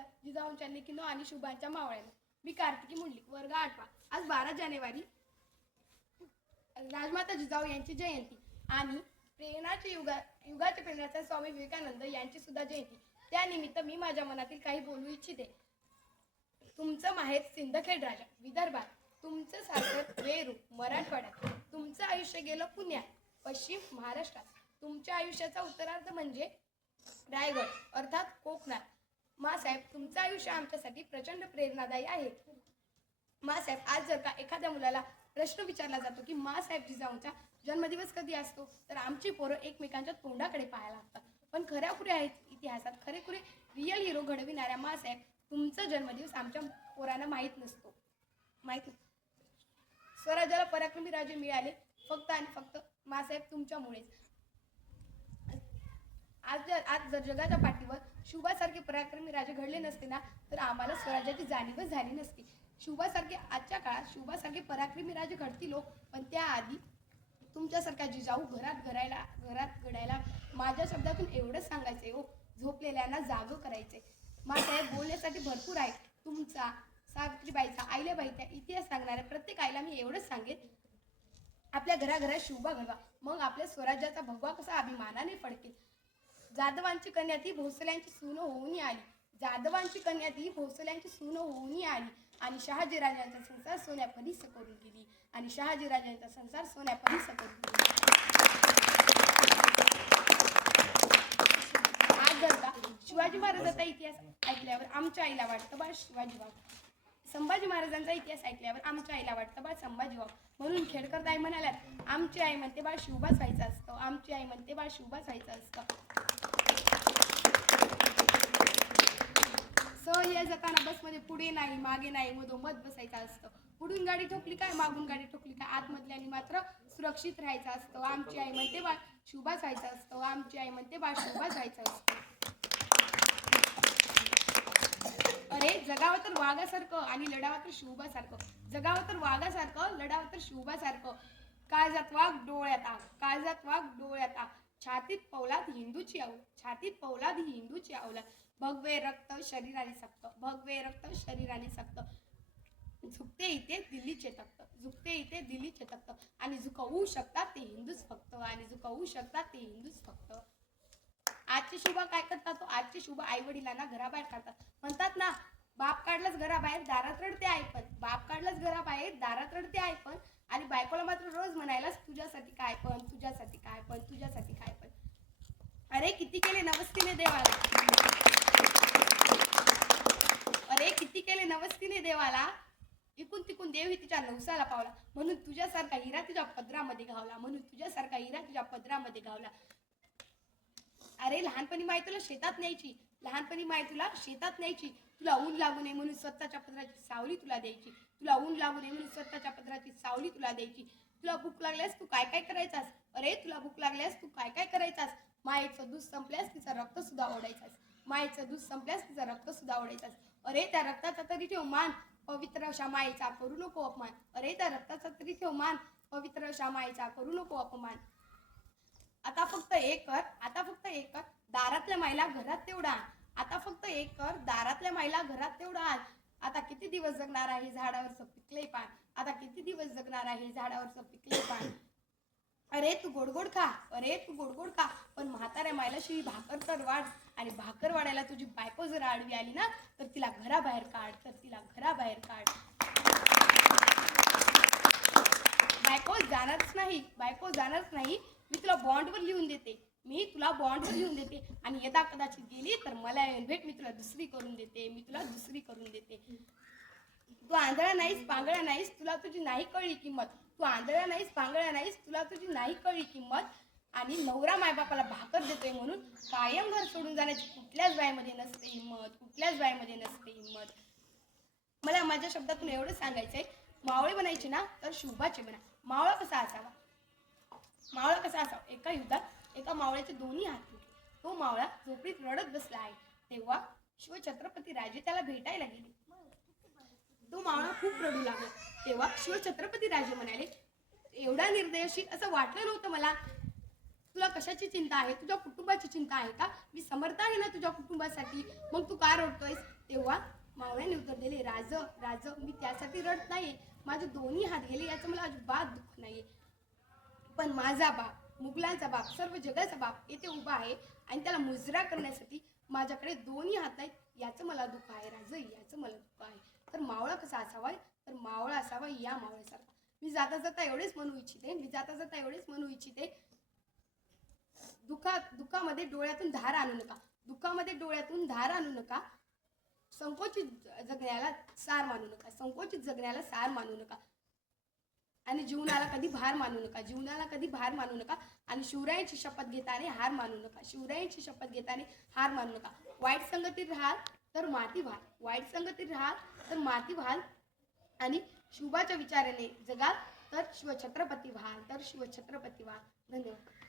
माझ्या जिजाऊंच्या लेखीनो आणि शुभांच्या मावळ्यानो. मी कार्तिकी मुंडलिक, वर्ग 8वा. आज 12 जानेवारी राजमाता जिजाऊ यांची जयंती आणि युगाच्या प्रेरणाचा स्वामी विवेकानंद यांची सुद्धा जयंती. त्यानिमित्त मी माझ्या मनातील काही बोलू इच्छिते. तुमचं माहेर सिंदखेड राजा विदर्भात, तुमचं सासर वेरूळ मराठवाड्यात, तुमचं आयुष्य गेलं पुण्यात पश्चिम महाराष्ट्रात, तुमच्या आयुष्याचा उत्तरार्ध म्हणजे रायगड अर्थात कोकणात. मासाहेब, तुमचं आयुष्य आमच्यासाठी प्रचंड प्रेरणादायी आहे. मासाहेब, आज जर का एखाद्या मुलाला प्रश्न विचारला जातो की मासाहेब जिजाऊंचा जन्मदिवस कधी असतो, तर आमची पोरं एकमेकांच्या तोंडाकडे पाहायला लागतात. पण खऱ्याखुऱ्या इतिहासात खरेखुरे रिअल हिरो घडविणाऱ्या मासाहेब, तुमचा जन्मदिवस आमच्या पोरांना माहीत नसतो. स्वराज्याला पराक्रमी राजे मिळाले फक्त आणि फक्त मासाहेब तुमच्यामुळेच. आज जर जगाच्या पाठीवर शुभासारखे पराक्रमी राजे घडले नसते ना, तर आम्हाला स्वराज्याची जाणीवच झाली नसती. आजच्या काळात शुभासारखे पराक्रमी राजे घडतील, पण त्याआधी तुमच्यासारख्या जिजाऊ घरात घडायला माझ्या शब्दातून एवढंच सांगायचंय हो, झोपलेल्यांना जाग करायचंय. मासाहेब, बोलण्यासाठी भरपूर आहे. तुमचा, सावित्रीबाईचा, अहिल्याबाईचा इतिहास सांगणाऱ्या प्रत्येक आईला मी एवढंच सांगेन, आपल्या घराघरात शुभा घडवा, मग आपल्या स्वराज्याचा भगवा कसा अभिमानाने फडकेल. जाधवांची कन्या ती भोसल्यांची सून होऊन आली. जाधवांची कन्या ती भोसल्यांची सून होऊन आली आणि शहाजीराजांचा संसार सोन्यापरीस करून गेली. आज जर का शिवाजी महाराजांचा इतिहास ऐकल्यावर आमच्या आईला वाटतं बा शिवाजी भाऊ. संभाजी महाराजांचा इतिहास ऐकल्यावर आमच्या आईला वाटतं बा संभाजी भाऊ. म्हणून खेडकर ताई म्हणाल्यात, आमची आई म्हणते बा शिवबाच व्हायचं असतं. सहल जाताना बसमध्ये पुढे नाही मागे नाही मधोमध बसायचं असतं. पुढून गाडी ठोकली काय मागून गाडी ठोकली काय आतमधल्याने मात्र सुरक्षित राहायचं असतं. आमची आई म्हणते बा शुभाच व्हायचं असतं. अरे, जगावं तर वाघासारखं आणि लढावं तर शिवबासारखं. काळजात वाघ डोळ्यात आग. छातीत पौलाद हिंदूची अवलाद. भगवे रक्त शरीराने सक्त. झुकते इथे दिल्लीचे तख्त. आणि झुकवू शकतात ते हिंदूच फक्त. आजची शुभा काय करतात तो? आजची शुभा आई वडिलांना घराबाहेर काढतात. म्हणतात ना, बाप काढलाच घराबाहेर दारात रडते आई पण. आणि बायकोला मात्र रोज म्हणायलाच तुझ्यासाठी काय पण. अरे, किती केले नवस्तीने देवाला. इकून तिकून देव ही तिच्या नवसाला पावला. म्हणून तुझ्यासारखा हिरा तुझ्या पदरामध्ये घावला. अरे, लहानपणी माय तुला शेतात न्यायची. तुला ऊन लागू नये म्हणून स्वतःच्या पदराची सावली तुला द्यायची. तुला भूक लागल्यास तू काय काय करायचास. मायेचं दूध संपल्यास तिचं रक्त सुद्धा ओढायचास. अरे, त्या रक्ताचा तरी ठेव मान, पवित्र अशा मायेचा करू नको अपमान. आता फक्त एक कर, दारातल्या माईला घरात तेवढा आण. आता किती दिवस जगणार आहे झाडावरचं पिकले पान. अरे, तू गोडगोड खा, पण म्हाताऱ्या मायला शिळी भाकर तर वाढ. आणि भाकर वाढायला तुझी बायको जर आडवी आली ना, तर तिला घराबाहेर काढ. बायको जाणारच नाही. मी तुला बॉन्डवर लिहून देते. आणि यदा कदाचित गेली तर मला येऊन भेट. मी तुला दुसरी करून देते. तू आंधळा नाहीस, पांगळा नाहीस, तुला तुझी नाही कळली किंमत. आणि नवरा मायबापाला भाकर देतोय म्हणून कायम घर सोडून जाण्याची कुठल्याच बाईमध्ये नसते हिंमत. मला माझ्या शब्दातून एवढं सांगायचंय, मावळे बनायचे ना तर शुभाचे बना. मावळा कसा असावा? एका युद्धात एका मावळ्याचे दोन्ही हात तुटले. तो मावळा झोपडीत रडत बसला आहे. तेव्हा शिवछत्रपती राजे त्याला भेटायला गेले. तो मावळा खूप रडू लागला. तेव्हा शिवछत्रपती राजे म्हणाले, एवढा निर्दयशील असं वाटलं नव्हतं मला. तुला कशाची चिंता आहे? तुझ्या कुटुंबाची चिंता आहे का? मी समर्थ आहे ना तुझ्या कुटुंबासाठी. मग तू का रडतोयस? तेव्हा मावळ्याने उत्तर दिले, राज राज, मी त्यासाठी रडत नाहीये. माझे दोन्ही हात गेले याचं मला अजिबात दुःख नाहीये. पण माझा बाप, मुघलांचा बाप, सर्व जगाचा बाप येथे उभा आहे आणि त्याला मुजरा करण्यासाठी माझ्याकडे दोन्ही हात आहेत याचं मला दुःख आहे राज, याचं मला दुःख आहे. तर मावळा कसा असावा? तर मावळा असावा या मावळ्यासारखा. मी जाता जाता एवढेच म्हणू इच्छिते, दुःखामध्ये डोळ्यातून धार आणू नका. दुःखामध्ये डोळ्यातून धार आणू नका. संकोचित जगण्याला सार मानू नका. आणि जीवनाला कधी भार मानू नका. आणि शिवरायांची शपथ घेताने हार मानू नका. वाईट संगतीत राहाल तर माती व्हाल. आणि शुभाच्या विचाराने जगाल तर शिवछत्रपती व्हाल. धन्यवाद.